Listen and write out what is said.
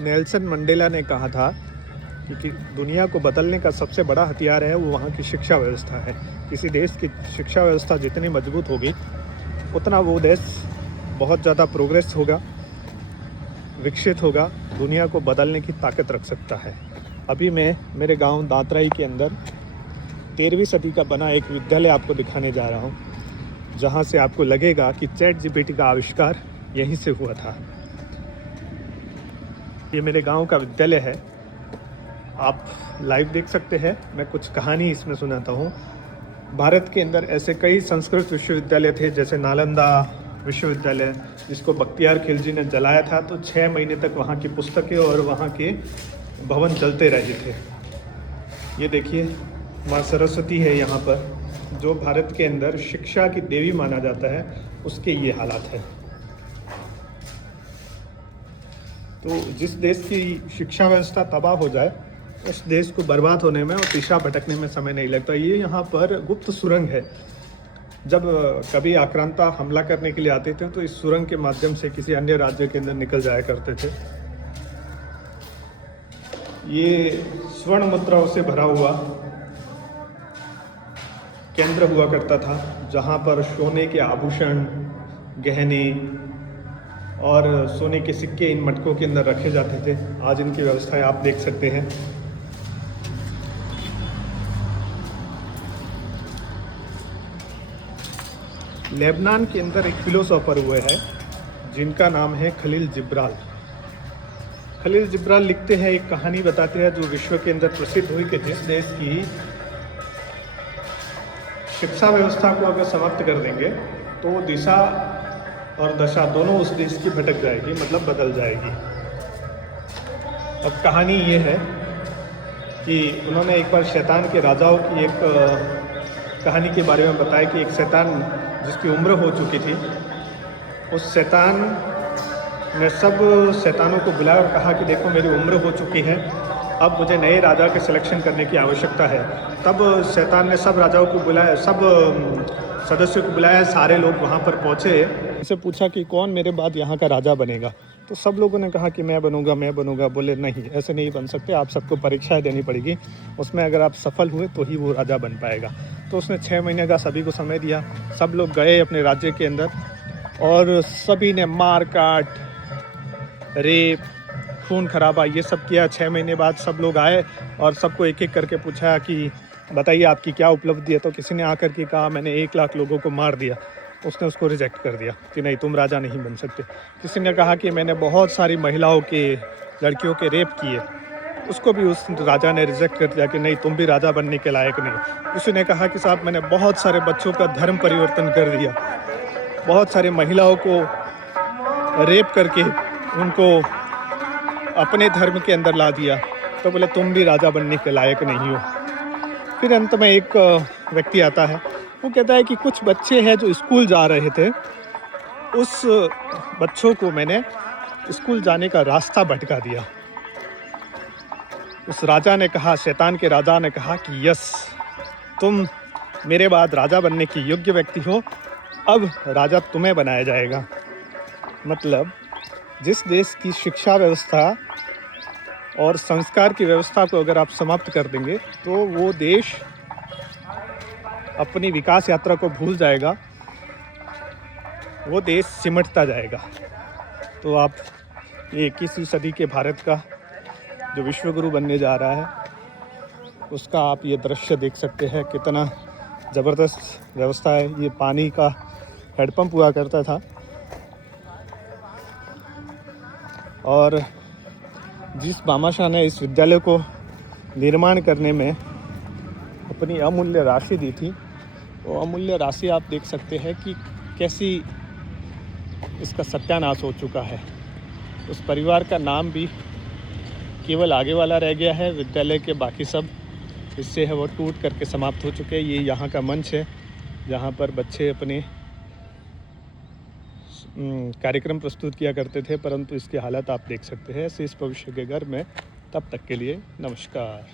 Nelson Mandela ने कहा था कि दुनिया को बदलने का सबसे बड़ा हथियार है वो वहाँ की शिक्षा व्यवस्था है। किसी देश की शिक्षा व्यवस्था जितनी मजबूत होगी उतना वो देश बहुत ज़्यादा प्रोग्रेस होगा, विकसित होगा, दुनिया को बदलने की ताकत रख सकता है। अभी मैं मेरे गांव दांतराई के अंदर 13वीं सदी का बना एक विद्यालय आपको दिखाने जा रहा हूँ, जहाँ से आपको लगेगा कि चैट जीपीटी का आविष्कार यहीं से हुआ था। ये मेरे गांव का विद्यालय है, आप लाइव देख सकते हैं। मैं कुछ कहानी इसमें सुनाता हूँ। भारत के अंदर ऐसे कई संस्कृत विश्वविद्यालय थे, जैसे नालंदा विश्वविद्यालय, जिसको बख्तियार खिलजी ने जलाया था, तो 6 महीने तक वहाँ की पुस्तकें और वहाँ के भवन चलते रहे थे। ये देखिए माँ सरस्वती है यहाँ पर, जो भारत के अंदर शिक्षा की देवी माना जाता है, उसके ये हालात है। तो जिस देश की शिक्षा व्यवस्था तबाह हो जाए, उस देश को बर्बाद होने में और दिशा भटकने में समय नहीं लगता। ये यहाँ पर गुप्त सुरंग है। जब कभी आक्रांता हमला करने के लिए आते थे तो इस सुरंग के माध्यम से किसी अन्य राज्य के अंदर निकल जाया करते थे। ये स्वर्ण मुद्राओं से भरा हुआ केंद्र हुआ करता था, जहाँ पर सोने के आभूषण, गहने और सोने के सिक्के इन मटकों के अंदर रखे जाते थे। आज इनकी व्यवस्थाएं आप देख सकते हैं। लेबनान के अंदर एक फिलोसोफर हुए हैं जिनका नाम है खलील जिब्राल। खलील जिब्राल लिखते हैं, एक कहानी बताते हैं जो विश्व के अंदर प्रसिद्ध हुई कि जिस देश की शिक्षा व्यवस्था को अगर समाप्त कर देंगे तो वो दिशा और दशा दोनों उस देश की भटक जाएगी, मतलब बदल जाएगी। अब कहानी ये है कि उन्होंने एक बार शैतान के राजाओं की एक कहानी के बारे में बताया कि एक शैतान जिसकी उम्र हो चुकी थी, उस शैतान ने सब शैतानों को बुलाया और कहा कि देखो मेरी उम्र हो चुकी है, अब मुझे नए राजा के सिलेक्शन करने की आवश्यकता है। तब शैतान ने सब राजाओं को बुलाया, सब सदस्यों को बुलाया, सारे लोग वहाँ पर पहुँचे। उनसे पूछा कि कौन मेरे बाद यहाँ का राजा बनेगा, तो सब लोगों ने कहा कि मैं बनूंगा, मैं बनूंगा। बोले नहीं, ऐसे नहीं बन सकते, आप सबको परीक्षाएं देनी पड़ेगी, उसमें अगर आप सफल हुए तो ही वो राजा बन पाएगा। तो उसने 6 महीने का सभी को समय दिया। सब लोग गए अपने राज्य के अंदर और सभी ने मार काट, रेप, खून खराबा ये सब किया। 6 महीने बाद सब लोग आए और सबको एक एक करके पूछा कि बताइए आपकी क्या उपलब्धि है। तो किसी ने आकर के कहा मैंने 1 लाख लोगों को मार दिया। उसने उसको रिजेक्ट कर दिया कि नहीं, तुम राजा नहीं बन सकते। किसी ने कहा कि मैंने बहुत सारी महिलाओं के, लड़कियों के रेप किए, उसको भी उस राजा ने रिजेक्ट कर दिया कि नहीं, तुम भी राजा बनने के लायक नहीं। किसी ने कहा कि साहब मैंने बहुत सारे बच्चों का धर्म परिवर्तन कर दिया, बहुत सारी महिलाओं को रेप करके उनको अपने धर्म के अंदर ला दिया, तो बोले तुम भी राजा बनने के लायक नहीं हो। फिर अंत में एक व्यक्ति आता है, वो कहता है कि कुछ बच्चे हैं जो स्कूल जा रहे थे, उस बच्चों को मैंने स्कूल जाने का रास्ता भटका दिया। उस राजा ने कहा, शैतान के राजा ने कहा कि यस, तुम मेरे बाद राजा बनने की योग्य व्यक्ति हो, अब राजा तुम्हें बनाया जाएगा। मतलब जिस देश की शिक्षा व्यवस्था और संस्कार की व्यवस्था को अगर आप समाप्त कर देंगे तो वो देश अपनी विकास यात्रा को भूल जाएगा, वो देश सिमटता जाएगा। तो आप ये 21वीं सदी के भारत का जो विश्वगुरु बनने जा रहा है, उसका आप ये दृश्य देख सकते हैं, कितना ज़बरदस्त व्यवस्था है। ये पानी का हैंडपम्प हुआ करता था और जिस भामाशाह ने इस विद्यालय को निर्माण करने में अपनी अमूल्य राशि दी थी, वो अमूल्य राशि आप देख सकते हैं कि कैसी इसका सत्यानाश हो चुका है। उस परिवार का नाम भी केवल आगे वाला रह गया है, विद्यालय के बाकी सब हिस्से हैं वो टूट करके समाप्त हो चुके हैं। ये यहाँ का मंच है जहाँ पर बच्चे अपने कार्यक्रम प्रस्तुत किया करते थे, परंतु इसकी हालत आप देख सकते हैं। शेष भविष्य के घर में, तब तक के लिए नमस्कार।